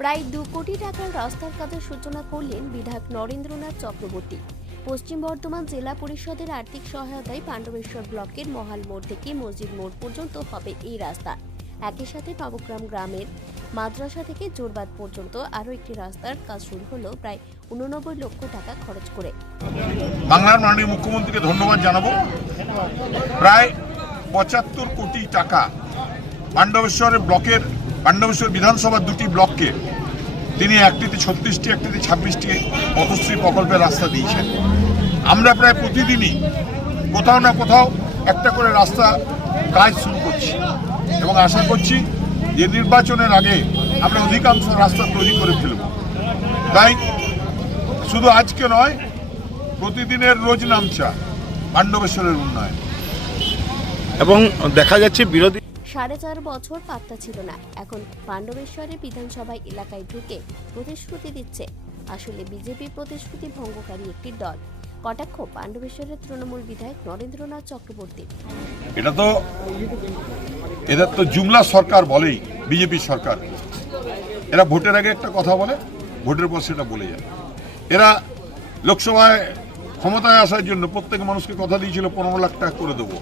প্রায় 2 কোটি টাকার রাস্তার কাজের সূচনা করলেন বিধায়ক নরেন্দ্রনাথ চক্রবর্তী। পশ্চিম বর্ধমান জেলা পরিষদের আর্থিক সহায়তায় পাণ্ডবেশ্বর ব্লকের মহাল মোড় থেকে মসজিদ মোড় পর্যন্ত হবে এই রাস্তা। একই সাথে নবগ্রাম গ্রামের মাদ্রাসা থেকে জোরবাদ পর্যন্ত আরও একটি রাস্তার কাজ শুরু হলো প্রায় 89 লক্ষ টাকা খরচ করে। বাংলার মাননীয় মুখ্যমন্ত্রীকে ধন্যবাদ জানাবো। প্রায় 75 কোটি টাকা পাণ্ডবেশ্বরের ব্লকের পাণ্ডবেশ্বর বিধানসভার দুটি ব্লককে তিনি একটিতে 36টি একটিতে 26টি পথশ্রী প্রকল্পের রাস্তা দিয়েছেন। আমরা প্রায় প্রতিদিনই কোথাও না কোথাও একটা করে রাস্তা কাজ শুরু করছি এবং আশা করছি যে নির্বাচনের আগে আমরা অধিকাংশ রাস্তা তৈরি করে ফেলব। তাই শুধু আজকে নয়, প্রতিদিনের রোজ নামচা পাণ্ডবেশ্বরের উন্নয়ন। এবং দেখা যাচ্ছে বিরোধী 4.5 বছর পাত্তা ছিল না, এখন পাণ্ডবেশ্বরের বিধানসভা এলাকায় ঢুকে প্রতিশ্রুতি দিচ্ছে। আসলে বিজেপি প্রতিশ্রুতি ভঙ্গকারী একটি দল। কটাক্ষ পাণ্ডবেশ্বরের তৃণমূল বিধায়ক নরেন্দ্রনাথ চক্রবর্তী। এদের তো জুমলা সরকার বলেই বিজেপি সরকার। এরা ভোটের আগে একটা কথা বলে, ভোটের পর সেটা বলে যায়। এরা লোকসভায় ক্ষমতায় আসার জন্য প্রত্যেক মানুষকে কথা দিয়েছিল 15 লাখ টাকা করে দেবো,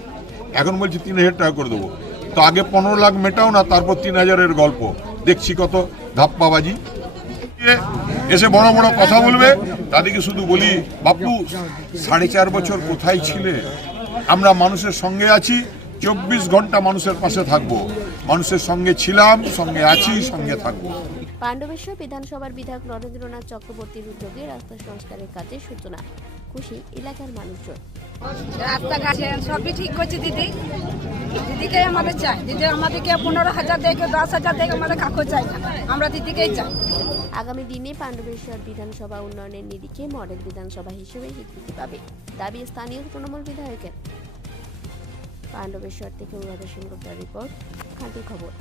এখন বলছি 3000 টাকা করে দেবো। তো আগে 15 লাখ মেটাও না, তারপর 3000-এর গল্প। দেখছি কত ধাপ্পাবাজি। এসে বড় বড় কথা বলবে, তাদেরকে শুধু বলি, বাপু 4.5 বছর কোথায় ছিলে? আমরা মানুষের সঙ্গে আছি, 24 ঘন্টা মানুষের পাশে থাকবো। মানুষের সঙ্গে ছিলাম, সঙ্গে আছি, সঙ্গে থাকবো। পাণ্ডবেশ্বর বিধানসভার বিধায়ক নরেন্দ্রনাথ চক্রবর্তীর উদ্যোগে রাস্তা সংস্কারের কাজের সূচনা। খুশি এলাকার মানুষজন। রাস্তাঘাট সবই ঠিক করছে দিদি। দিদিকে আমাদের চাই। দিদি আমাদেরকে 15,000 দেয়, 10,000 দেয়, আমাদের কাকু চাই না, আমরা দিদিকেই চাই। আগামী দিনে পাণ্ডবেশ্বর বিধানসভা উন্নয়নের নিরিখে মডেল বিধানসভা হিসেবে স্বীকৃতি পাবে দাবি স্থানীয় তৃণমূল বিধায়কের। পাণ্ডবেশ্বর থেকে অনুরাধা সেনগুপ্তের রিপোর্ট, খাঁটি খবর।